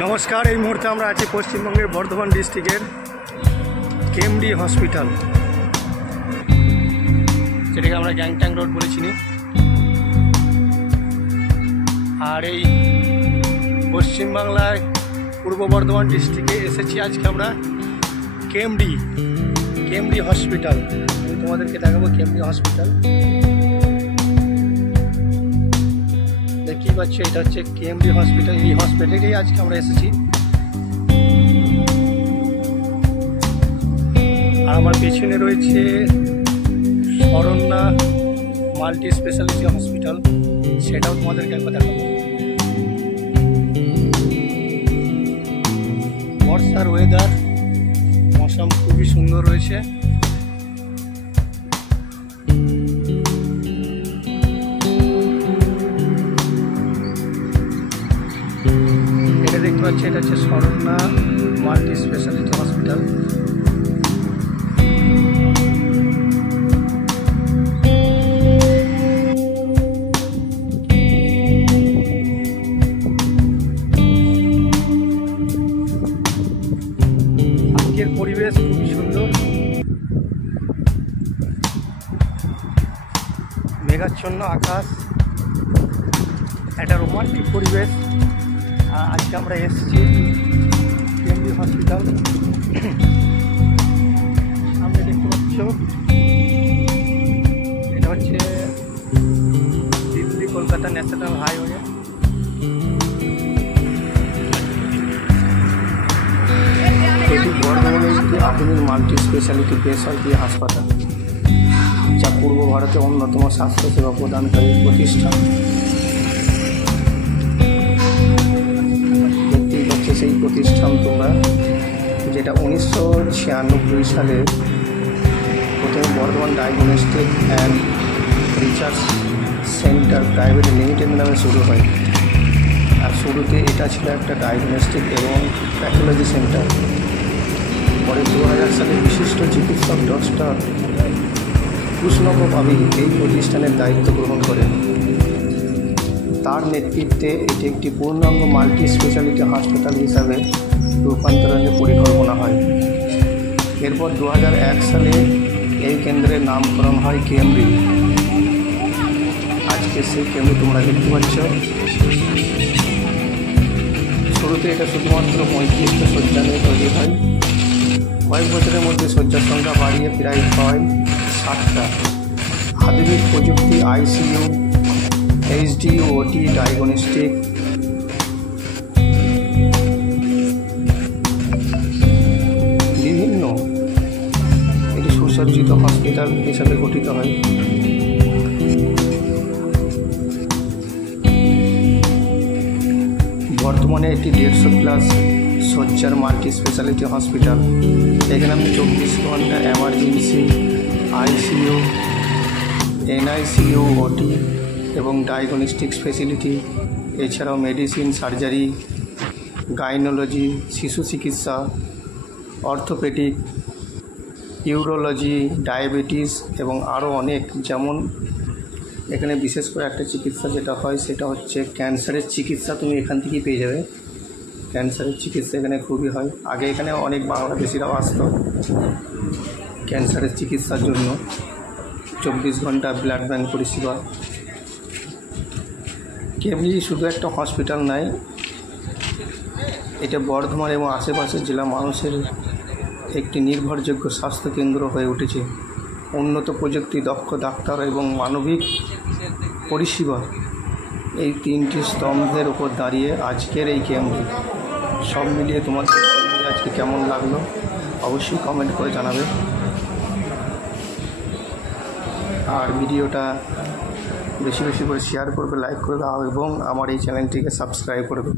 नमस्कार। এই মুহূর্তে আমরা আছি পশ্চিমবঙ্গের বর্ধমান ডিস্ট্রিক্টের কেএমডি হসপিটাল, যেটাকে আমরা গ্যাংটং রোড বলে চিনি। আর এই পশ্চিমবাংলায় পূর্ব বর্ধমান ডিস্ট্রিক্টে এসেছি আজকে আমরা কেএমডি হসপিটাল। আমি তোমাদেরকে দেখাবো কেএমডি হসপিটাল। দেখতেই পাচ্ছ, এটা হচ্ছে কেএমডি হসপিটাল। এই হসপিটালেই আজকে আমরা এসেছি। আর আমার পেছনে রয়েছে শরণ্যা মাল্টি স্পেশালিটি হসপিটাল, সেটাও তোমাদেরকে একবার দেখাবো। বর্ষার ওয়েদার, মৌসুম খুবই সুন্দর রয়েছে। এটা দেখতে পাচ্ছি, এটা হচ্ছে শরণ্যা মাল্টি স্পেশালিটি হসপিটাল। আজকের পরিবেশ খুবই সুন্দর, মেঘাচ্ছন্ন আকাশ, একটা রোমান্টিক পরিবেশ। আজকে আমরা এসেছি কেএমডি হসপিটাল। সামনে দেখতে পাচ্ছ, এটা হচ্ছে দিল্লি কলকাতা ন্যাশনাল হাইওয়ে। এটি বর্ধমানের একটি আধুনিক মাল্টি স্পেশালিটি বেসরকারি হাসপাতাল, যা পূর্ব ভারতের অন্যতম স্বাস্থ্যসেবা প্রদানকারী প্রতিষ্ঠান। দেখতেই পাচ্ছ সেই প্রতিষ্ঠান তোমরা, যেটা 1996 সালে প্রথমে Bardhaman diagnostic and research centre private limited নামে শুরু হয়। আর শুরুতে এটা ছিল একটা ডায়াগনস্টিক এবং প্যাথোলজি সেন্টার। পরে 2000 সালে বিশিষ্ট চিকিৎসক ডক্টর কৃষ্ণবাবু এই প্রতিষ্ঠানের দায়িত্ব গ্রহণ করেন। তার নেতৃত্বে এটি একটি পূর্ণাঙ্গ মাল্টি স্পেশালিটি হাসপাতাল হিসাবে রূপান্তরণের পরিকল্পনা হয়। এরপর 2001 সালে এই কেন্দ্রের নামকরণ হয় কেএমডি। আজকে সেই কেন্দ্র তোমরা দেখতে পাচ্ছ। শুরুতে এটা শুধুমাত্র 35টা শয্যা নিয়ে তৈরি হয়। কয়েক বছরের মধ্যে শয্যার সংখ্যা বাড়িয়ে প্রায় হয় 60টা। আধুনিক প্রযুক্তি, আইসিইউ, এইচডিইউ, ওটি, ডায়াগনস্টিক, বিভিন্ন এটি সুসজ্জিত হসপিটাল হিসাবে গঠিত হয়। বর্তমানে এটি 150+ শয্যার মাল্টি স্পেশালিটি হসপিটাল। এখানে আমি 24 ঘন্টা এমার্জেন্সি, আইসিইউ, এনআইসিইউ, ওটি এবং ডায়াগনস্টিক ফেসিলিটি, এছাড়াও মেডিসিন, সার্জারি, গাইনোলজি, শিশু চিকিৎসা, অর্থোপেডিক, ইউরোলজি, ডায়াবেটিস এবং আরও অনেক। যেমন এখানে বিশেষ করে একটা চিকিৎসা যেটা হয় সেটা হচ্ছে ক্যান্সারের চিকিৎসা। তুমি এখান থেকেই পেয়ে যাবে। ক্যান্সারের চিকিৎসা এখানে খুবই হয়। আগে এখানে অনেক বাংলাদেশিরাও আসতো ক্যান্সারের চিকিৎসার জন্য। 24 ঘন্টা ব্লাড ব্যাঙ্ক পরিষেবা। কেএমডি শুধু একটা হসপিটাল নয়, এটা বর্ধমান এবং আশেপাশের জেলা মানুষের একটি নির্ভরযোগ্য স্বাস্থ্যকেন্দ্র হয়ে উঠেছে। উন্নত প্রযুক্তি, দক্ষ ডাক্তার এবং মানবিক পরিষেবা, এই 3টি স্তম্ভের উপর দাঁড়িয়ে আজকের এই কেএমডি। সব মিলিয়ে তোমার আজকে কেমন লাগলো অবশ্যই কমেন্ট করে জানাবে। আর ভিডিওটা বেশি বেশি করে শেয়ার করবে, লাইক করবে এবং আমার এই চ্যানেলটিকে সাবস্ক্রাইব করবে।